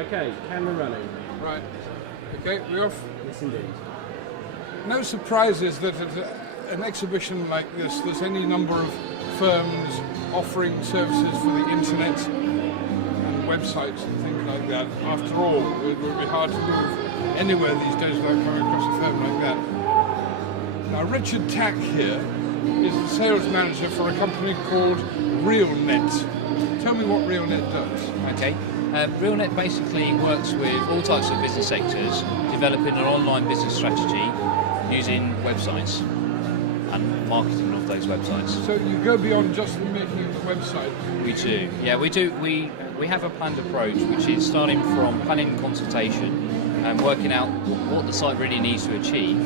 Okay, camera running. Right. Okay, we're off. Yes, indeed. No surprises that at an exhibition like this, there's any number of firms offering services for the internet and websites and things like that. After all, it would be hard to move anywhere these days without coming across a firm like that. Now, Richard Tack here is the sales manager for a company called Realnet. Tell me what Realnet does. Okay. Realnet basically works with all types of business sectors, developing an online business strategy using websites and marketing of those websites. So you go beyond just the making of the website. We do. Yeah, we do. We have a planned approach, which is starting from planning and consultation and working out what the site really needs to achieve.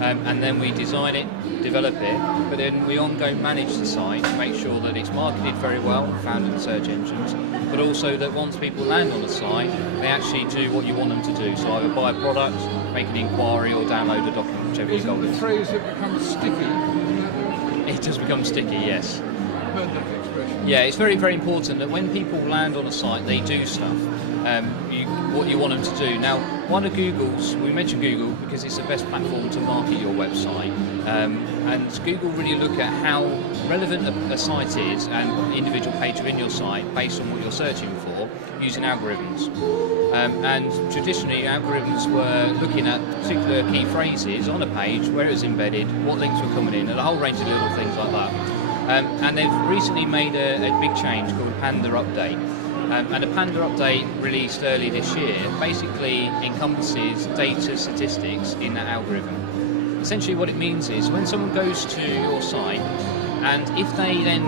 And then we design it, develop it, but then we ongoing manage the site to make sure that it's marketed very well, found in the search engines, but also that once people land on the site, they actually do what you want them to do. So either buy a product, make an inquiry, or download a document, whichever you go Isn't the with. phrase it becomes sticky? It does become sticky, yes. Heard that expression. Yeah, it's very, very important that when people land on a site, they do stuff. What you want them to do. Now, one of Google's, we mentioned Google because it's the best platform to market your website, and Google really look at how relevant a site is and individual page within your site based on what you're searching for using algorithms. And traditionally, algorithms were looking at particular key phrases on a page, where it was embedded, what links were coming in, and a whole range of little things like that. And they've recently made a big change called Panda Update. And a Panda update released early this year basically encompasses data statistics in that algorithm. Essentially what it means is when someone goes to your site and if they then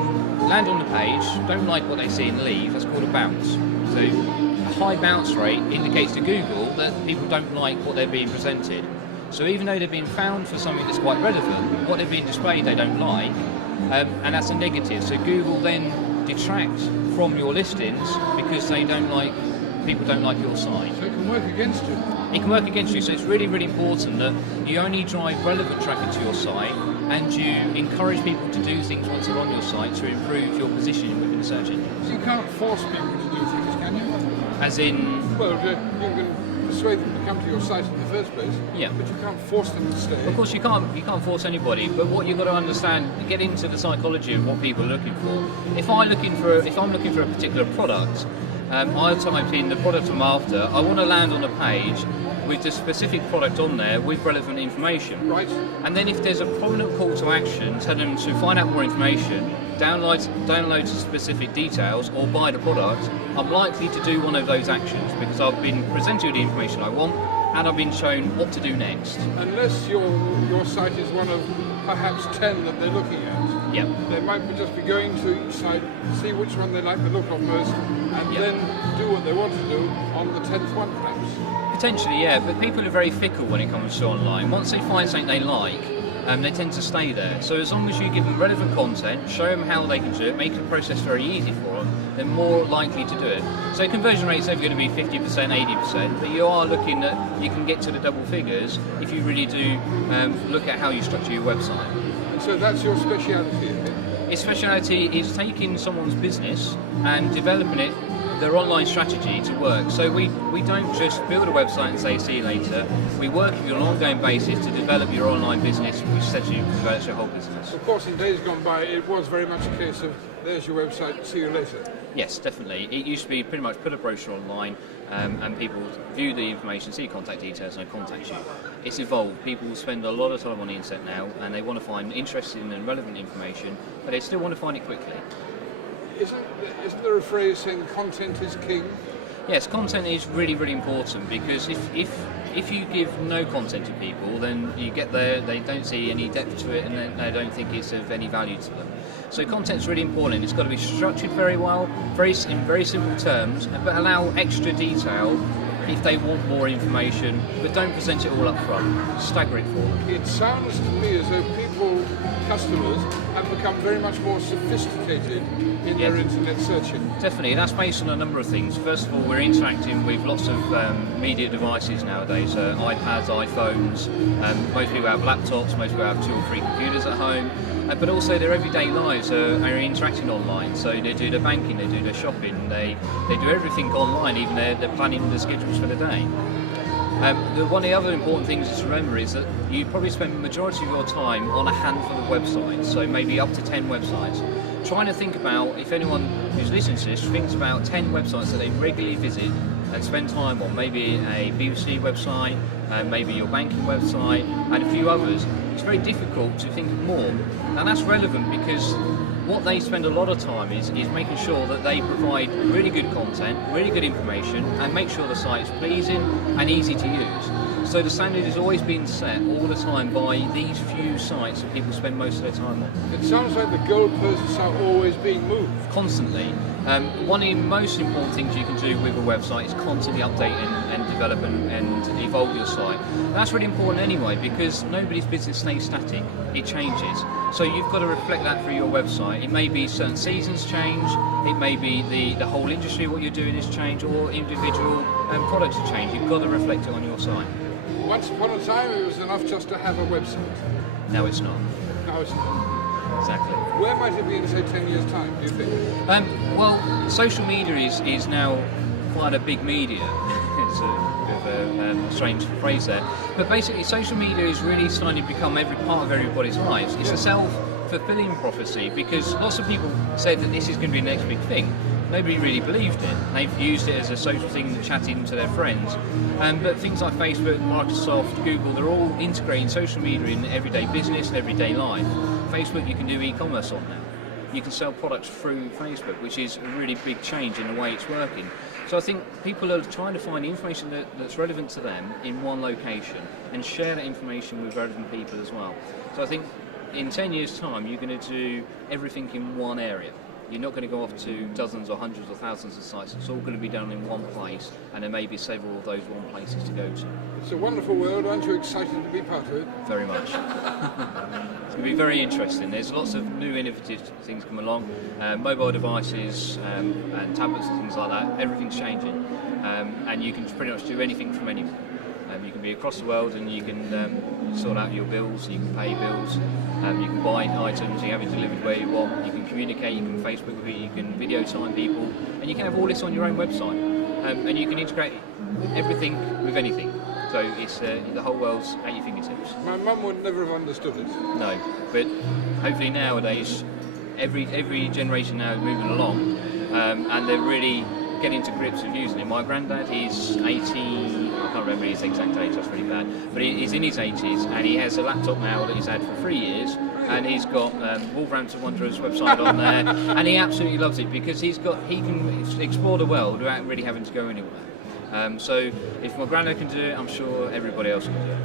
land on the page, don't like what they see and leave, that's called a bounce. So a high bounce rate indicates to Google that people don't like what they're being presented. So even though they're being found for something that's quite relevant, what they're being displayed they don't like, and that's a negative. So Google then detract from your listings because people don't like your site. So it can work against you. It can work against you, so it's really, really important that you only drive relevant traffic to your site and you encourage people to do things once they're on your site to improve your position within the search engines. You can't force people to do things, can you? As in? Well, you can persuade them to come to your site in the first place, Yeah. but you can't force them to stay. Of course you can't force anybody, but what you've got to understand, get into the psychology of what people are looking for. If I'm looking for a particular product, I type in the product I'm after, I want to land on a page with the specific product on there with relevant information. Right. And then if there's a prominent call to action, tell them to find out more information, download specific details or buy the product, I'm likely to do one of those actions because I've been presented with the information I want and I've been shown what to do next. Unless your site is one of perhaps 10 that they're looking at. Yep. They might just be going to each site, see which one they like the look of most, and then do what they want to do on the 10th one perhaps. Potentially, yeah, but people are very fickle when it comes to online. Once they find something they like, they tend to stay there. So as long as you give them relevant content, show them how they can do it, make the process very easy for them, they're more likely to do it. So conversion rates are going to be 50%, 80%, but you are looking at, you can get to the double figures if you really do look at how you structure your website. And so that's your speciality, is it? Its speciality is taking someone's business and developing it, their online strategy to work. So we don't just build a website and say see you later. We work with you on an ongoing basis to develop your online business, which essentially develops your whole business. Of course, in days gone by, it was very much a case of there's your website, see you later. Yes, definitely. It used to be pretty much put a brochure online and people view the information, see your contact details and contact you. It's evolved. People spend a lot of time on the internet now and they want to find interesting and relevant information, but they still want to find it quickly. Isn't there a phrase saying content is king? Yes, content is really, really important because if you give no content to people, then you get there, they don't see any depth to it and then they don't think it's of any value to them. So content's really important. It's got to be structured very well, in very simple terms, but allow extra detail if they want more information, but don't present it all up front. Stagger it for them. It sounds to me as though customers have become very much more sophisticated in their internet searching. Definitely, that's based on a number of things. First of all, we're interacting with lots of media devices nowadays, iPads, iPhones, most people have laptops, most people have 2 or 3 computers at home. but also their everyday lives are interacting online. So they do their banking, they do their shopping, they do everything online, even they're planning their schedules for the day. One of the other important things to remember is that you probably spend the majority of your time on a handful of websites, so maybe up to 10 websites. Trying to think about, if anyone who's listening to this thinks about 10 websites that they regularly visit and spend time on, maybe a BBC website, maybe your banking website, and a few others, it's very difficult to think of more. And that's relevant because what they spend a lot of time is making sure that they provide really good content, really good information, and make sure the site is pleasing and easy to use. So the standard is always being set all the time by these few sites that people spend most of their time on. It sounds like the goalposts are always being moved. Constantly. One of the most important things you can do with a website is constantly update and develop and evolve your site. That's really important anyway, because nobody's business stays static, it changes. So you've got to reflect that through your website. It may be certain seasons change, it may be the whole industry, what you're doing is change, or individual products change. You've got to reflect it on your site. Once upon a time it was enough just to have a website. Now it's not. Now it's not. Exactly. Where might it be in, say, 10 years' time, do you think? Well, social media is now quite a big media. It's a bit of a strange phrase there. But basically, social media is really starting to become every part of everybody's lives. It's a self-fulfilling prophecy, because lots of people said that this is going to be the next big thing. Nobody really believed it. They've used it as a social thing, chatting to their friends. But things like Facebook, Microsoft, Google, they're all integrating social media in everyday business and everyday life. Facebook, you can do e-commerce on now. You can sell products through Facebook, which is a really big change in the way it's working. So I think people are trying to find information that's relevant to them in one location and share that information with relevant people as well. So I think in 10 years' time, you're going to do everything in one area. You're not going to go off to dozens or hundreds or thousands of sites. It's all going to be done in one place, and there may be several of those one places to go to. It's a wonderful world. Aren't you excited to be part of it? Very much. It's going to be very interesting. There's lots of new innovative things coming along. Mobile devices and tablets and things like that. Everything's changing, and you can pretty much do anything from anywhere. You can be across the world, and you can sort out your bills, you can pay bills, you can buy items, you have it delivered where you want, you can communicate, you can Facebook with it, you can video time people, and you can have all this on your own website. And you can integrate everything with anything. So it's the whole world's at your fingertips. My mum would never have understood it. No, but hopefully nowadays, every generation now is moving along, and they're really getting to grips with using it. My granddad, he's 80, I can't remember his exact age, that's really bad, but he's in his 80s, and he has a laptop now that he's had for 3 years, and he's got Wolverhampton Wanderers website on there, and he absolutely loves it because he can explore the world without really having to go anywhere. So if my granddad can do it, I'm sure everybody else can do it.